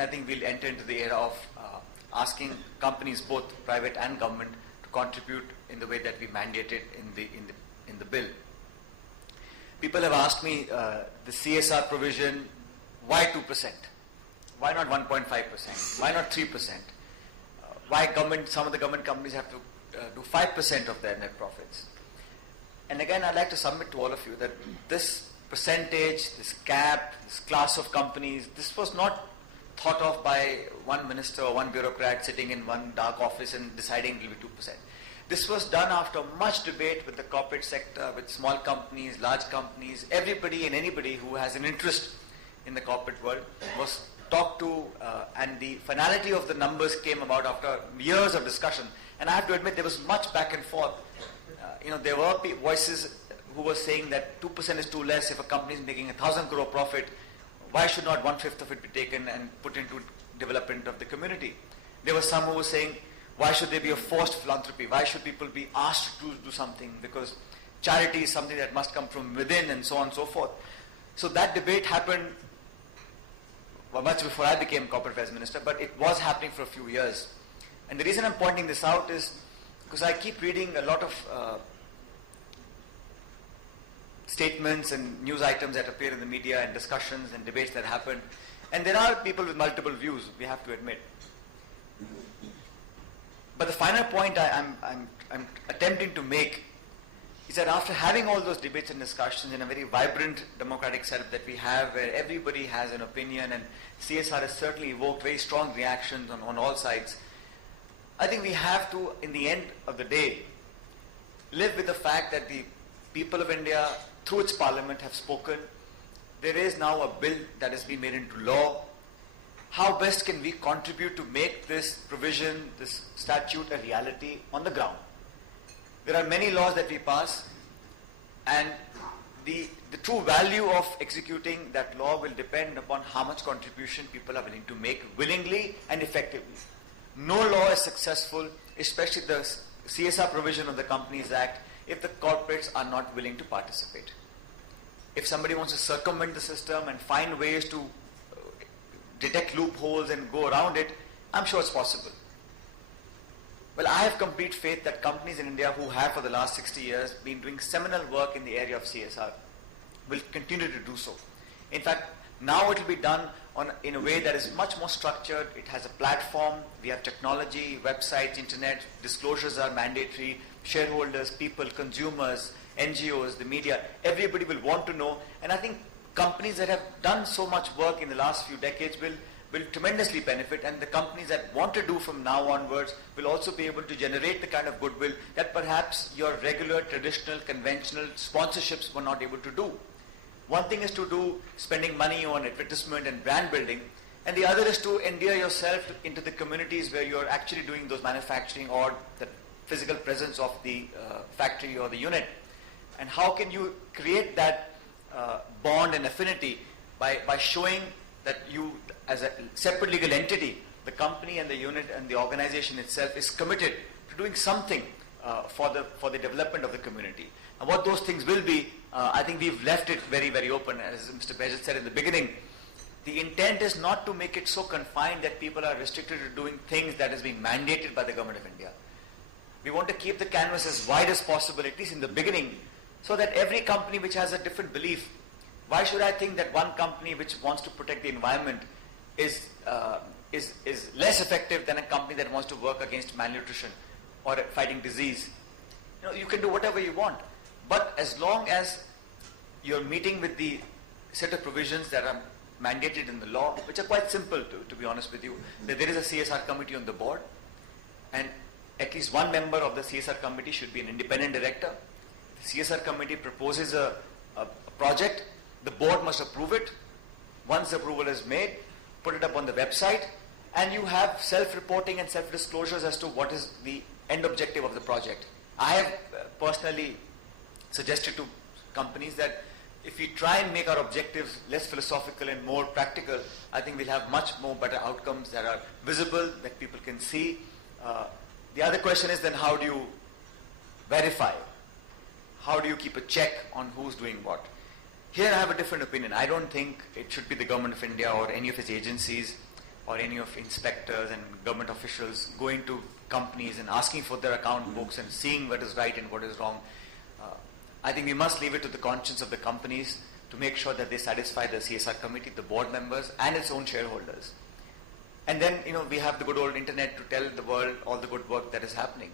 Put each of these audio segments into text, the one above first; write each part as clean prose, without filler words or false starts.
I think we'll enter into the era of asking companies, both private and government, to contribute in the way that we mandated in the bill. People have asked me the CSR provision, why 2%? Why not 1.5%? Why not 3%? Why some of the government companies have to do 5% of their net profits? And again, I'd like to submit to all of you that this percentage, this cap, this class of companies, this was not thought of by one minister or one bureaucrat sitting in one dark office and deciding it will be 2%. This was done after much debate with the corporate sector, with small companies, large companies, everybody and anybody who has an interest in the corporate world was talked to, and the finality of the numbers came about after years of discussion. And I have to admit, there was much back and forth. There were voices who were saying that 2% is too less. If a company is making 1,000 crore profit, why should not 1/5 of it be taken and put into development of the community? There were some who were saying, why should there be a forced philanthropy? Why should people be asked to do something? Because charity is something that must come from within, and so on and so forth. So that debate happened much before I became Corporate Affairs Minister, but it was happening for a few years. And the reason I'm pointing this out is because I keep reading a lot of statements and news items that appear in the media, and discussions and debates that happen. And there are people with multiple views, we have to admit. But the final point I'm attempting to make is that after having all those debates and discussions in a very vibrant democratic setup that we have, where everybody has an opinion, and CSR has certainly evoked very strong reactions on all sides, I think we have to, in the end of the day, live with the fact that the people of India, through its parliament, have spoken. There is now a bill that has been made into law. How best can we contribute to make this provision, this statute, a reality on the ground? There are many laws that we pass, and the true value of executing that law will depend upon how much contribution people are willing to make willingly and effectively. No law is successful, especially the CSR provision of the Companies Act, if the corporates are not willing to participate. If somebody wants to circumvent the system and find ways to detect loopholes and go around it, I'm sure it's possible. Well, I have complete faith that companies in India who have for the last 60 years been doing seminal work in the area of CSR will continue to do so. In fact, now it will be done in a way that is much more structured. It has a platform, we have technology, websites, internet, disclosures are mandatory, shareholders, people, consumers, NGOs, the media, everybody will want to know. And I think companies that have done so much work in the last few decades will tremendously benefit, and the companies that want to do from now onwards will also be able to generate the kind of goodwill that perhaps your regular, traditional, conventional sponsorships were not able to do. One thing is to do spending money on advertisement and brand building, and the other is to endear yourself into the communities where you're actually doing those manufacturing or the physical presence of the factory or the unit. And how can you create that bond and affinity by showing that you, as a separate legal entity, the company and the unit and the organization itself is committed to doing something for the development of the community. And what those things will be, I think we've left it very, very open. As Mr. Behzad said in the beginning, the intent is not to make it so confined that people are restricted to doing things that is being mandated by the government of India. We want to keep the canvas as wide as possible, at least in the beginning, so that every company which has a different belief, why should I think that one company which wants to protect the environment is less effective than a company that wants to work against malnutrition or fighting disease? You can do whatever you want, but as long as you're meeting with the set of provisions that are mandated in the law, which are quite simple to be honest with you, that there is a CSR committee on the board, and at least one member of the CSR committee should be an independent director. The CSR committee proposes a project, the board must approve it. Once the approval is made, put it up on the website, and you have self-reporting and self-disclosures as to what is the end objective of the project. I have personally suggested to companies that if we try and make our objectives less philosophical and more practical, I think we'll have much more better outcomes that are visible, that people can see. The other question is then, how do you verify? How do you keep a check on who's doing what? Here I have a different opinion. I don't think it should be the government of India or any of its agencies or any of inspectors and government officials going to companies and asking for their account books and seeing what is right and what is wrong. I think we must leave it to the conscience of the companies to make sure that they satisfy the CSR committee, the board members, and its own shareholders. And then, we have the good old internet to tell the world all the good work that is happening.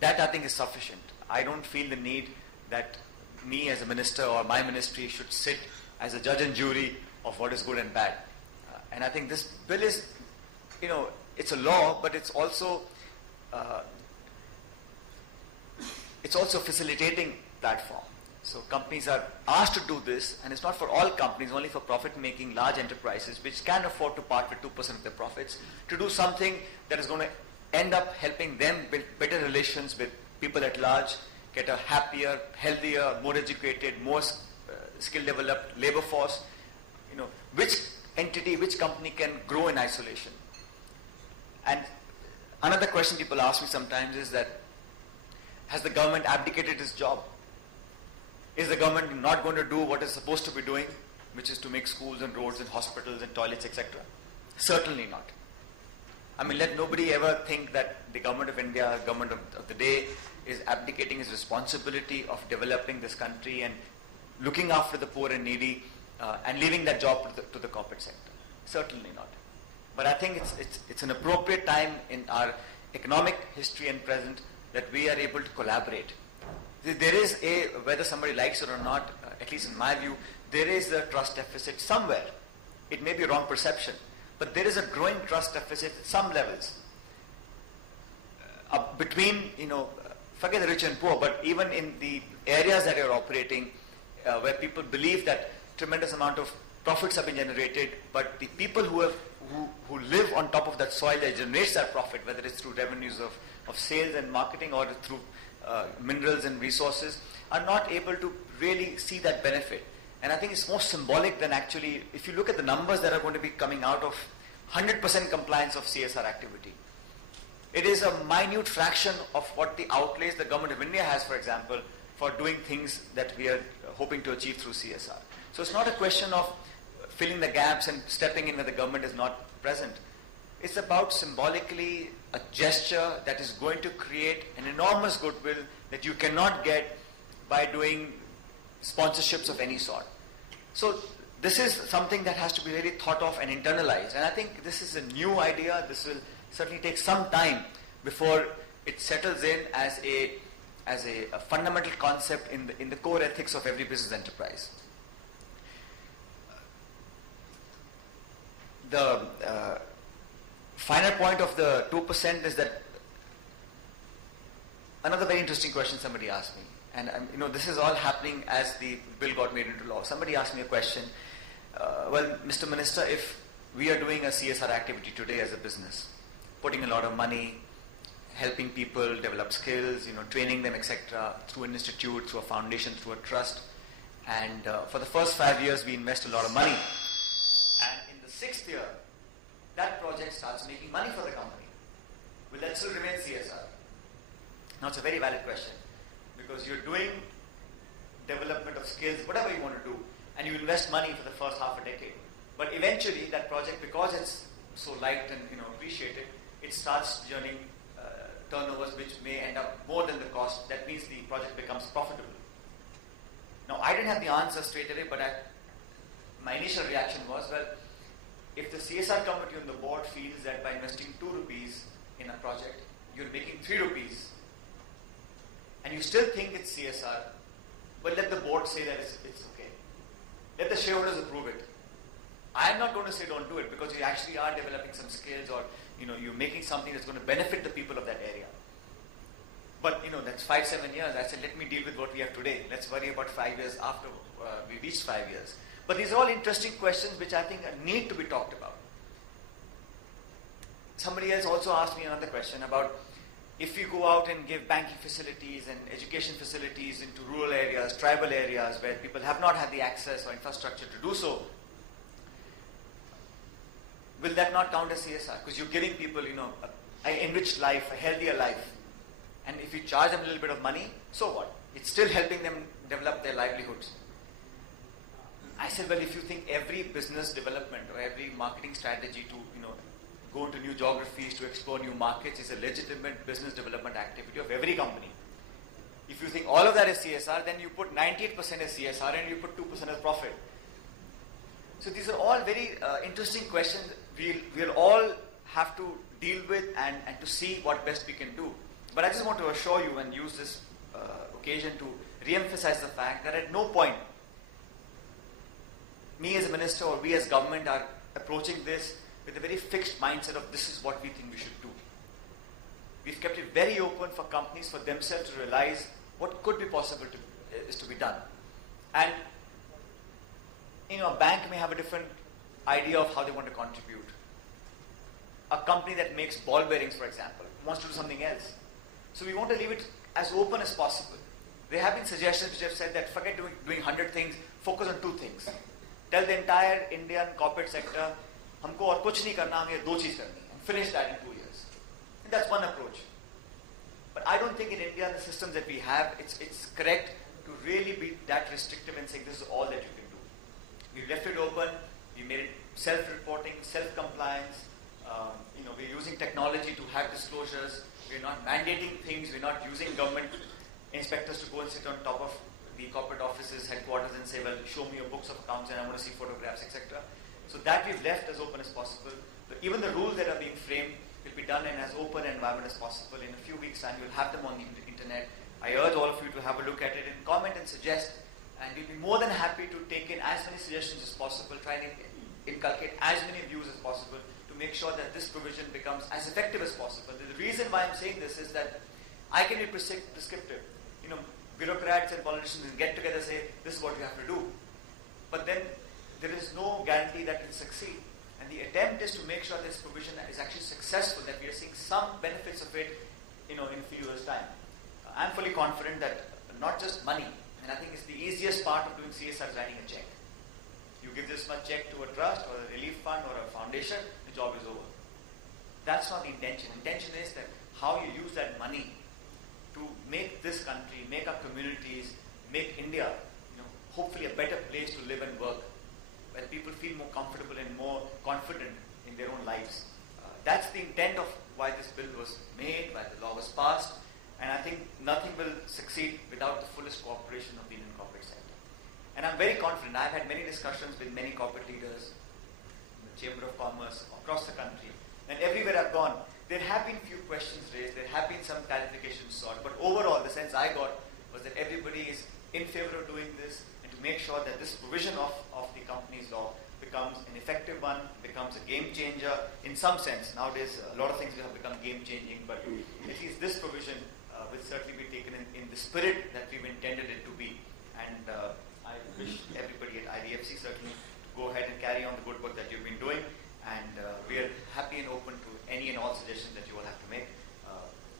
That, I think, is sufficient. I don't feel the need that me as a minister or my ministry should sit as a judge and jury of what is good and bad. And I think this bill is, it's a law, but it's also facilitating platform. So companies are asked to do this, and it's not for all companies, only for profit-making large enterprises which can afford to part with 2% of their profits, to do something that is going to end up helping them build better relations with people at large, get a happier, healthier, more educated, more skill-developed labor force. Which entity, which company can grow in isolation? And another question people ask me sometimes is that, has the government abdicated its job? Is the government not going to do what it's supposed to be doing, which is to make schools and roads and hospitals and toilets, etc.? Certainly not. I mean, let nobody ever think that the government of India, government of the day, is abdicating its responsibility of developing this country and looking after the poor and needy and leaving that job to the corporate sector. Certainly not. But I think it's an appropriate time in our economic history and present that we are able to collaborate. There is whether somebody likes it or not, at least in my view, there is a trust deficit somewhere. It may be a wrong perception, but there is a growing trust deficit at some levels between, forget the rich and poor, but even in the areas that are operating where people believe that tremendous amount of profits have been generated, but the people who live on top of that soil that generates that profit, whether it's through revenues of sales and marketing or through minerals and resources, are not able to really see that benefit. And I think it's more symbolic than actually, if you look at the numbers that are going to be coming out of 100% compliance of CSR activity, it is a minute fraction of what the outlays the government of India has, for example, for doing things that we are hoping to achieve through CSR. So it's not a question of filling the gaps and stepping in where the government is not present. It's about symbolically a gesture that is going to create an enormous goodwill that you cannot get by doing sponsorships of any sort. So this is something that has to be really thought of and internalized. And I think this is a new idea. This will certainly take some time before it settles in as a fundamental concept in the core ethics of every business enterprise. The final point of the 2% is that another very interesting question somebody asked me, and this is all happening as the bill got made into law. Somebody asked me a question, well, Mr. Minister, if we are doing a CSR activity today as a business, putting a lot of money, helping people develop skills, training them, etc., through an institute, through a foundation, through a trust, and for the first 5 years we invest a lot of money, and in the 6th year that project starts making money for the company, will that still remain CSR? Now it's a very valid question, because you're doing development of skills, whatever you want to do, and you invest money for the first half a decade, but eventually that project, because it's so liked and appreciated, it starts generating turnovers which may end up more than the cost. That means the project becomes profitable. Now I didn't have the answer straight away, but my initial reaction was, well, if the CSR committee on the board feels that by investing 2 rupees in a project, you're making 3 rupees, and you still think it's CSR, but let the board say that it's okay. Let the shareholders approve it. I'm not going to say don't do it, because you actually are developing some skills, or you're making something that's going to benefit the people of that area. But that's 5-7 years. I said, let me deal with what we have today. Let's worry about 5 years after we reach 5 years. But these are all interesting questions which I think need to be talked about. Somebody else also asked me another question about, if you go out and give banking facilities and education facilities into rural areas, tribal areas where people have not had the access or infrastructure to do so, will that not count as CSR? Because you're giving people, an enriched life, a healthier life. And if you charge them a little bit of money, so what? It's still helping them develop their livelihoods. I said, well, if you think every business development or every marketing strategy to, go into new geographies, to explore new markets is a legitimate business development activity of every company. If you think all of that is CSR, then you put 98% as CSR and you put 2% as profit. So these are all very interesting questions we'll all have to deal with and to see what best we can do. But I just want to assure you and use this occasion to re-emphasize the fact that at no point me as a minister or we as government are approaching this with a very fixed mindset of this is what we think we should do. We've kept it very open for companies, for themselves to realize what could be possible is to be done. And a bank may have a different idea of how they want to contribute. A company that makes ball bearings, for example, wants to do something else. So we want to leave it as open as possible. There have been suggestions which have said that forget doing 100 things, focus on 2 things. Tell the entire Indian corporate sector, हमको और कुछ नहीं करना, हमें 2 चीज करनी है. Finish that in 2 years. And that's one approach. But I don't think in India, the systems that we have, it's correct to really be that restrictive and saying this is all that you can do. We've left it open. We made it self-reporting, self-compliance. We're using technology to have disclosures. We're not mandating things. We're not using government inspectors to go and sit on top of the corporate offices, headquarters and say, well, show me your books of accounts and I want to see photographs, etc. So that we've left as open as possible. But even the rules that are being framed will be done in as open an environment as possible. In a few weeks' time, you'll have them on the internet. I urge all of you to have a look at it and comment and suggest. And we'll be more than happy to take in as many suggestions as possible, try and inculcate as many views as possible to make sure that this provision becomes as effective as possible. The reason why I'm saying this is that I can be prescriptive. Bureaucrats and politicians can get together and say, this is what you have to do. But then there is no guarantee that it will succeed. And the attempt is to make sure this provision is actually successful, that we are seeing some benefits of it, in a few years' time. I'm fully confident that not just money, and I think it's the easiest part of doing CSR is writing a check. You give this much check to a trust or a relief fund or a foundation, the job is over. That's not the intention. Intention is that how you use that money to make this country, make our communities, make India, hopefully a better place to live and work, where people feel more comfortable and more confident in their own lives. That's the intent of why this bill was made, why the law was passed, and I think nothing will succeed without the fullest cooperation of the Indian corporate sector. And I'm very confident. I've had many discussions with many corporate leaders, in the Chamber of Commerce, across the country, and everywhere I've gone, there have been few questions raised, there have been some clarifications sought, but overall the sense I got was that everybody is in favor of doing this and to make sure that this provision of the company's law becomes an effective one, becomes a game changer in some sense. Nowadays a lot of things have become game changing, but at least this provision will certainly be taken in the spirit that we've intended it to be. And I wish everybody at IDFC certainly to go ahead and carry on the good work that you've been doing. And we are happy and open to any and all suggestions that you all have to make.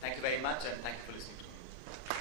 Thank you very much, and thank you for listening to me.